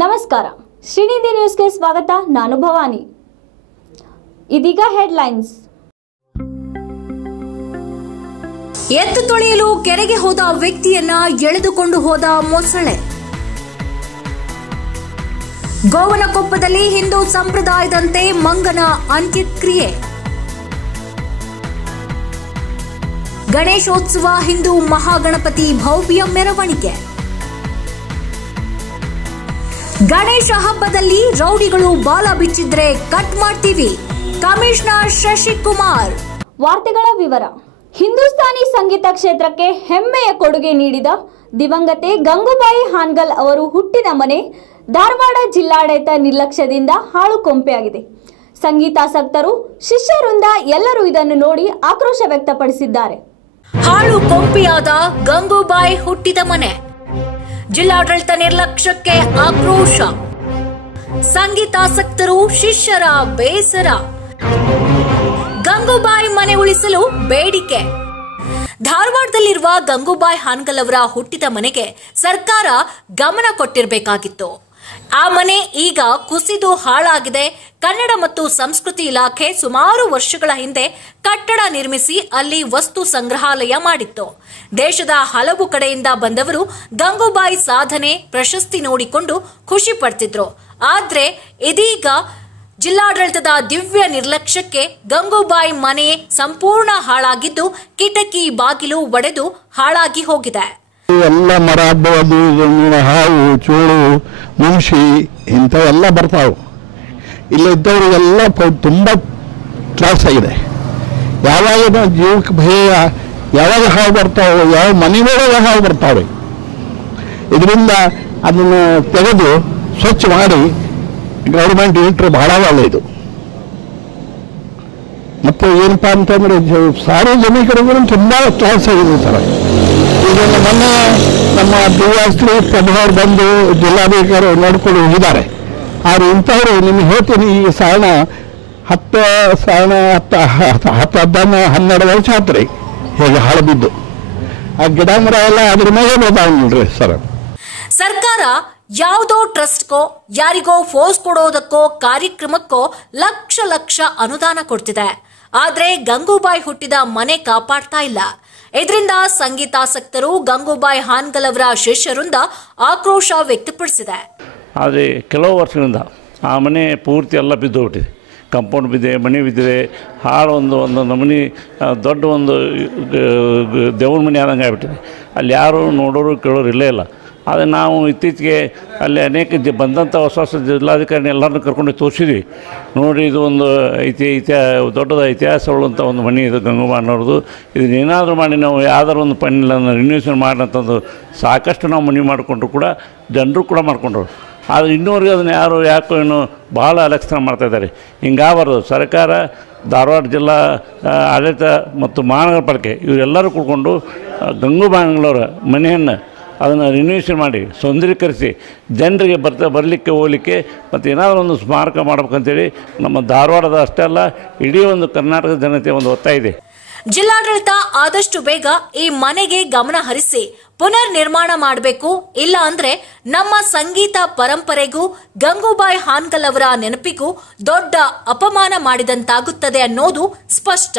ನಮಸ್ಕಾರ ಶ್ರೀನಿಧಿ ನ್ಯೂಸ್ಗೆ ಸ್ವಾಗತ. ನಾನು ಭವಾನಿ. ಇದೀಗ ಹೆಡ್ಲೈನ್ಸ್. ಎತ್ತು ತೊಳೆಯಲು ಕೆರೆಗೆ ಹೋದ ವ್ಯಕ್ತಿಯನ್ನ ಎಳೆದುಕೊಂಡು ಹೋದ ಮೊಸಳೆ. ಗೋವನಕೊಪ್ಪದಲ್ಲಿ ಹಿಂದೂ ಸಂಪ್ರದಾಯದಂತೆ ಮಂಗನ ಅಂತ್ಯಕ್ರಿಯೆ. ಗಣೇಶೋತ್ಸವ ಹಿಂದೂ ಮಹಾಗಣಪತಿ ಭವ್ಯ ಮೆರವಣಿಗೆ. ಗಣೇಶ ಹಬ್ಬದಲ್ಲಿ ರೌಡಿಗಳು ಬಾಲ ಬಿಚ್ಚಿದ್ರೆ ಕಟ್ ಮಾಡ್ತೀವಿ, ಕಮಿಷನರ್ ಶಶಿಕುಮಾರ್. ವಾರ್ತೆಗಳ ವಿವರ. ಹಿಂದೂಸ್ತಾನಿ ಸಂಗೀತ ಕ್ಷೇತ್ರಕ್ಕೆ ಹೆಮ್ಮೆಯ ಕೊಡುಗೆ ನೀಡಿದ ದಿವಂಗತೆ ಗಂಗೂಬಾಯಿ ಹಾನ್ಗಲ್ ಅವರು ಹುಟ್ಟಿದ ಮನೆ ಧಾರವಾಡ ಜಿಲ್ಲಾಡಳಿತ ನಿರ್ಲಕ್ಷ್ಯದಿಂದ ಹಾಳು ಕೊಂಪೆಯಾಗಿದೆ. ಸಂಗೀತಾಸಕ್ತರು, ಶಿಷ್ಯರಿಂದ ಎಲ್ಲರೂ ಇದನ್ನು ನೋಡಿ ಆಕ್ರೋಶ ವ್ಯಕ್ತಪಡಿಸಿದ್ದಾರೆ. ಹಾಳು ಕೊಂಪೆಯಾದ ಗಂಗೂಬಾಯಿ ಹುಟ್ಟಿದ ಮನೆ, ಜಿಲ್ಲಾಡಳಿತ ನಿರ್ಲಕ್ಷ್ಯಕ್ಕೆ ಆಕ್ರೋಶ. ಸಂಗೀತಾಸಕ್ತರು, ಶಿಷ್ಯರ ಬೇಸರ. ಗಂಗೂಬಾಯಿ ಮನೆ ಉಳಿಸಲು ಬೇಡಿಕೆ. ಧಾರವಾಡದಲ್ಲಿರುವ ಗಂಗೂಬಾಯಿ ಹಾನ್ಗಲ್ ಅವರ ಹುಟ್ಟಿದ ಮನೆಗೆ ಸರ್ಕಾರ ಗಮನ ಕೊಟ್ಟಿರಬೇಕಾಗಿತ್ತು. ಆ ಮನೆ ಈಗ ಕುಸಿದು ಹಾಳಾಗಿದೆ. ಕನ್ನಡ ಮತ್ತು ಸಂಸ್ಕೃತಿ ಇಲಾಖೆ ಸುಮಾರು ವರ್ಷಗಳ ಹಿಂದೆ ಕಟ್ಟಡ ನಿರ್ಮಿಸಿ ಅಲ್ಲಿ ವಸ್ತು ಸಂಗ್ರಹಾಲಯ ಮಾಡಿತ್ತು. ದೇಶದ ಹಲವು ಕಡೆಯಿಂದ ಬಂದವರು ಗಂಗೂಬಾಯಿ ಸಾಧನೆ, ಪ್ರಶಸ್ತಿ ನೋಡಿಕೊಂಡು ಖುಷಿ ಪಡ್ತಿದ್ರು. ಆದ್ರೆ ಇದೀಗ ಜಿಲ್ಲಾಡಳಿತದ ದಿವ್ಯ ನಿರ್ಲಕ್ಷ್ಯಕ್ಕೆ ಗಂಗೂಬಾಯಿ ಮನೆ ಸಂಪೂರ್ಣ ಹಾಳಾಗಿದ್ದು, ಕಿಟಕಿ ಬಾಗಿಲು ಒಡೆದು ಹಾಳಾಗಿ ಹೋಗಿದೆ. ಎಲ್ಲ ಮರ ಹಬ್ಬದು, ಹಾವು, ಚೂಳು, ಮುಂಶಿ ಇಂಥವೆಲ್ಲ ಬರ್ತಾವೆ. ಇಲ್ಲಿದ್ದವರಿಗೆಲ್ಲ ತುಂಬ ತ್ರಾಸ ಆಗಿದೆ. ಯಾವಾಗ ಜೀವಕ್ಕೆ ಭಯ, ಯಾವಾಗ ಹಾವು ಬರ್ತಾವೆ, ಯಾವ ಮನೆಗಳೊಳಗೆ ಹಾವು ಬರ್ತಾವೆ. ಇದರಿಂದ ಅದನ್ನು ತೆಗೆದು ಸ್ವಚ್ಛ ಮಾಡಿ ಗೌರ್ಮೆಂಟ್ ಇಟ್ಟರೆ ಬಹಳ ಒಳ್ಳೆಯದು. ಮತ್ತು ಏನಪ್ಪ ಅಂತಂದರೆ ಸಾರ್ವಜನಿಕರಿಗೂ ತುಂಬ ತ್ರಾಸ ಆಗಿದೆ ಸರ್. ಈಗ ಮೊನ್ನೆ ನಮ್ಮ ಡಿವಾಸ್ತ್ರಿ ಪ್ರಭಾವರು ಬಂದು ಜಿಲ್ಲಾಧಿಕಾರಿ ನೋಡ್ಕೊಂಡು ಹೋಗಿದ್ದಾರೆ. ಆದರೆ ಇಂಥವರು ನಿಮಗೆ ಹೇಳ್ತೀನಿ, ಈ ಸಾಣ 12 ವರ್ಷ ಆತ್ರಿ ಹೇಗೆ ಹಾಳು ಬಿದ್ದು. ಆ ಗಿಡ ಮರ ಎಲ್ಲ ಅದ್ರ ಮೇಲೆ ಬರ್ತಾವ ನೋಡ್ರಿ ಸರ್. ಸರ್ಕಾರ ಯಾವುದೋ ಟ್ರಸ್ಟ್ಗೋ ಯಾರಿಗೋ ಫೋರ್ಸ್ ಕೊಡೋದಕ್ಕೋ ಕಾರ್ಯಕ್ರಮಕ್ಕೋ ಲಕ್ಷ ಲಕ್ಷ ಅನುದಾನ ಕೊಡ್ತಿದೆ. ಆದ್ರೆ ಗಂಗೂಬಾಯಿ ಹುಟ್ಟಿದ ಮನೆ ಕಾಪಾಡ್ತಾ ಇಲ್ಲ. ಇದರಿಂದ ಸಂಗೀತಾಸಕ್ತರು, ಗಂಗೂಬಾಯಿ ಹಾನ್ಗಲ್ ಅವರ ಶಿಷ್ಯರಿಂದ ಆಕ್ರೋಶ ವ್ಯಕ್ತಪಡಿಸಿದೆ. ಆದರೆ ಕೆಲವು ವರ್ಷಗಳಿಂದ ಆ ಮನೆ ಪೂರ್ತಿ ಎಲ್ಲ ಬಿದ್ದು ಹೋಗ್ಬಿಟ್ಟಿದೆ. ಕಂಪೌಂಡ್ ಬಿದ್ದಿದೆ, ಮನೆ ಬಿದ್ದಿದೆ, ಹಾಳು ಒಂದು ನಮೂನಿ ದೊಡ್ಡ ಒಂದು ದೇವ್ರ ಮನೆ ಆದಂಗೆ ಆಗಿಬಿಟ್ಟಿದೆ. ಅಲ್ಲಿ ಯಾರು ನೋಡೋರು ಕೇಳೋರು ಇಲ್ಲೇ ಇಲ್ಲ. ಆದರೆ ನಾವು ಇತ್ತೀಚೆಗೆ ಅಲ್ಲಿ ಅನೇಕ ಬಂದಂಥ ಹೊಸ ಜಿಲ್ಲಾಧಿಕಾರಿ ಎಲ್ಲರನ್ನೂ ಕರ್ಕೊಂಡು ತೋರಿಸಿದ್ವಿ. ನೋಡಿ, ಇದು ಒಂದು ದೊಡ್ಡದ ಇತಿಹಾಸವುಳ್ಳಂಥ ಒಂದು ಮನೆ ಇದು ಗಂಗೂಬಾಯಿ ಅನ್ನೋದು. ಇದನ್ನೇನಾದರೂ ಮಾಡಿ ನಾವು ಯಾವ್ದಾರು ಒಂದು ಪನ್ನಿಲನ್ನು ರಿನ್ಯೂಷನ್ ಮಾಡೋಂಥದ್ದು ಸಾಕಷ್ಟು ನಾವು ಮನೆ ಮಾಡಿಕೊಂಡ್ರು ಕೂಡ ಜನರು ಕೂಡ ಮಾಡಿಕೊಂಡ್ರು. ಆದರೆ ಇನ್ನೂವರೆಗೂ ಅದನ್ನು ಯಾಕೋ ಏನು ಭಾಳ ಅಲಕ್ಷಣ ಮಾಡ್ತಾಯಿದ್ದಾರೆ. ಹಿಂಗಾಗಬಾರ್ದು. ಸರ್ಕಾರ, ಧಾರವಾಡ ಜಿಲ್ಲಾ ಆಡಳಿತ ಮತ್ತು ಮಹಾನಗರ ಪಾಲಿಕೆ ಇವರೆಲ್ಲರೂ ಕೂತ್ಕೊಂಡು ಗಂಗೂಬಾಯಿಗಳವರ ಮನೆಯನ್ನು ಅದನ್ನು ರಿನ್ಯೂಷನ್ ಮಾಡಿ ಸೌಂದರ್ಯೀಕರಿಸಿ ಜನರಿಗೆ ಬರಲಿಕ್ಕೆ ಹೋಗಲಿಕ್ಕೆ ಮತ್ತು ಏನಾದರೂ ಒಂದು ಸ್ಮಾರಕ ಮಾಡಬೇಕಂತೇಳಿ ನಮ್ಮ ಧಾರವಾಡದ ಅಷ್ಟೇ ಅಲ್ಲ, ಇಡೀ ಒಂದು ಕರ್ನಾಟಕದ ಜನತೆ ಒಂದು ಒತ್ತಾಯ ಇದೆ. ಜಿಲ್ಲಾಡಳಿತ ಆದಷ್ಟು ಬೇಗ ಈ ಮನೆಗೆ ಗಮನ ಹರಿಸಿ ಪುನರ್ ನಿರ್ಮಾಣ ಮಾಡಬೇಕು. ಇಲ್ಲ ಅಂದ್ರೆ ನಮ್ಮ ಸಂಗೀತ ಪರಂಪರೆಗೂ ಗಂಗೂಬಾಯಿ ಹಾನ್ಗಲ್ ಅವರ ನೆನಪಿಗೂ ದೊಡ್ಡ ಅಪಮಾನ ಮಾಡಿದಂತಾಗುತ್ತದೆ ಅನ್ನೋದು ಸ್ಪಷ್ಟ.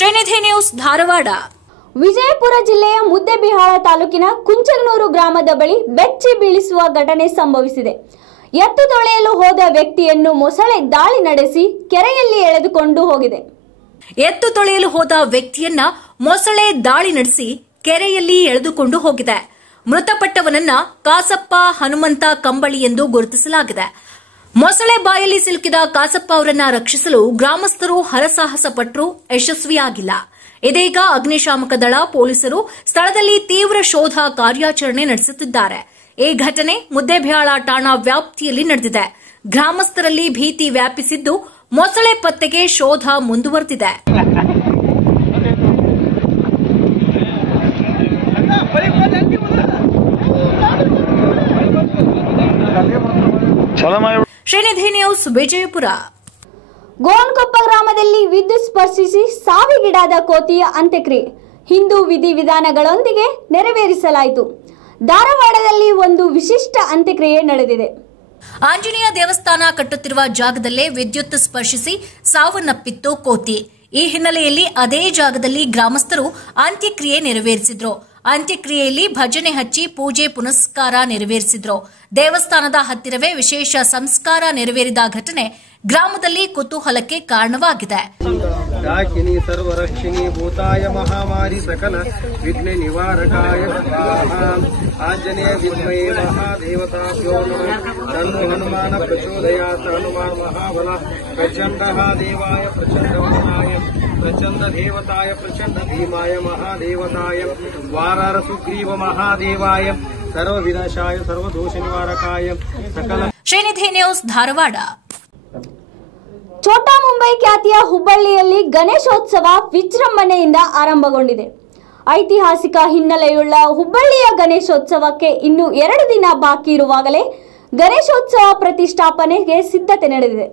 ಶ್ರೀನಿಧಿ ನ್ಯೂಸ್, ಧಾರವಾಡ. ವಿಜಯಪುರ ಜಿಲ್ಲೆಯ ಮುದ್ದೇಬಿಹಾಳ ತಾಲೂಕಿನ ಕುಂಚನೂರು ಗ್ರಾಮದ ಬಳಿ ಬೆಚ್ಚಿ ಬೀಳಿಸುವ ಘಟನೆ ಸಂಭವಿಸಿದೆ. ಎತ್ತು ತೊಳೆಯಲು ಹೋದ ವ್ಯಕ್ತಿಯನ್ನು ಮೊಸಳೆ ದಾಳಿ ನಡೆಸಿ ಕೆರೆಯಲ್ಲಿ ಎಳೆದುಕೊಂಡು ಹೋಗಿದೆ. ಎತ್ತು ತೊಳೆಯಲು ಹೋದ ವ್ಯಕ್ತಿಯನ್ನ ಮೊಸಳೆ ದಾಳಿ ನಡೆಸಿ ಕೆರೆಯಲ್ಲಿ ಎಳೆದುಕೊಂಡು ಹೋಗಿದೆ. ಮೃತಪಟ್ಟವನನ್ನ ಕಾಸಪ್ಪ ಹನುಮಂತ ಕಂಬಳಿ ಎಂದು ಗುರುತಿಸಲಾಗಿದೆ. ಮೊಸಳೆ ಬಾಯಲ್ಲಿ ಸಿಲುಕಿದ ಕಾಸಪ್ಪ ಅವರನ್ನ ರಕ್ಷಿಸಲು ಗ್ರಾಮಸ್ಥರು ಹರಸಾಹಸ ಪಟ್ಟರು, ಯಶಸ್ವಿಯಾಗಿಲ್ಲ. ಇದೀಗ ಅಗ್ನಿಶಾಮಕ ದಳ, ಪೊಲೀಸರು ಸ್ಥಳದಲ್ಲಿ ತೀವ್ರ ಶೋಧ ಕಾರ್ಯಾಚರಣೆ ನಡೆಸುತ್ತಿದ್ದಾರೆ. ಈ ಘಟನೆ ಮುದ್ದೇಬಿಹಾಳ ಠಾಣಾ ವ್ಯಾಪ್ತಿಯಲ್ಲಿ ನಡೆದಿದೆ. ಗ್ರಾಮಸ್ಥರಲ್ಲಿ ಭೀತಿ ವ್ಯಾಪಿಸಿದ್ದು, ಮೊಸಳೆ ಪತ್ತೆಗೆ ಶೋಧ ಮುಂದುವರೆದಿದೆ. ಶ್ರೀನಿಧಿ ನ್ಯೂಸ್, ವಿಜಯಪುರ. ಗೋವನಕೊಪ್ಪ ಗ್ರಾಮದಲ್ಲಿ ವಿದ್ಯುತ್ ಸ್ಪರ್ಶಿಸಿ ಸಾವಿಗೀಡಾದ ಕೋತಿಯ ಅಂತ್ಯಕ್ರಿಯೆ ಹಿಂದೂ ವಿಧಿವಿಧಾನಗಳೊಂದಿಗೆ ನೆರವೇರಿಸಲಾಯಿತು. ಧಾರವಾಡದಲ್ಲಿ ಒಂದು ವಿಶಿಷ್ಟ ಅಂತ್ಯಕ್ರಿಯೆ ನಡೆದಿದೆ. ಆಂಜನೇಯ ದೇವಸ್ಥಾನ ಕಟ್ಟುತ್ತಿರುವ ಜಾಗದಲ್ಲೇ ವಿದ್ಯುತ್ ಸ್ಪರ್ಶಿಸಿ ಸಾವನ್ನಪ್ಪಿತ್ತು ಕೋತಿ. ಈ ಹಿನ್ನೆಲೆಯಲ್ಲಿ ಅದೇ ಜಾಗದಲ್ಲಿ ಗ್ರಾಮಸ್ಥರು ಅಂತ್ಯಕ್ರಿಯೆ ನೆರವೇರಿಸಿದ್ರು. ಅಂತ್ಯಕ್ರಿಯೆಯಲ್ಲಿ ಭಜನೆ ಹಚ್ಚಿ ಪೂಜೆ ಪುನಸ್ಕಾರ ನೆರವೇರಿಸಿದ್ರು. ದೇವಸ್ಥಾನದ ಹತ್ತಿರವೇ ವಿಶೇಷ ಸಂಸ್ಕಾರ ನೆರವೇರಿದ ಘಟನೆ ಗ್ರಾಮದಲ್ಲಿ ಕುತೂಹಲಕ್ಕೆ ಕಾರಣವಾಗಿದೆ. डाकिनी सर्वरक्षिणी भूताय महामारी सकल विघ्न निवारकाय आंजनेय विद्महे महादेवताभ्यो नमः तन्नो हनुमान प्रचोदयात्. हनुमान महाबल प्रचंडः देवाय प्रचंडवदनाय प्रचंड देवताय प्रचंड भीमाय महादेवताय वारार सुग्रीव महादेवाय सर्वविनाशाय सर्वदोष निवारकाय सकल. ಶ್ರೀನಿಧಿ ನ್ಯೂಸ್ ಧಾರವಾಡ. ಛೋಟಾ ಮುಂಬೈ ಖ್ಯಾತಿಯ ಹುಬ್ಬಳ್ಳಿಯಲ್ಲಿ ಗಣೇಶೋತ್ಸವ ವಿಜೃಂಭಣೆಯಿಂದ ಆರಂಭಗೊಂಡಿದೆ. ಐತಿಹಾಸಿಕ ಹಿನ್ನೆಲೆಯುಳ್ಳ ಹುಬ್ಬಳ್ಳಿಯ ಗಣೇಶೋತ್ಸವಕ್ಕೆ ಇನ್ನು 2 ದಿನ ಬಾಕಿ ಇರುವಾಗಲೇ ಗಣೇಶೋತ್ಸವ ಪ್ರತಿಷ್ಠಾಪನೆಗೆ ಸಿದ್ಧತೆ ನಡೆದಿದೆ.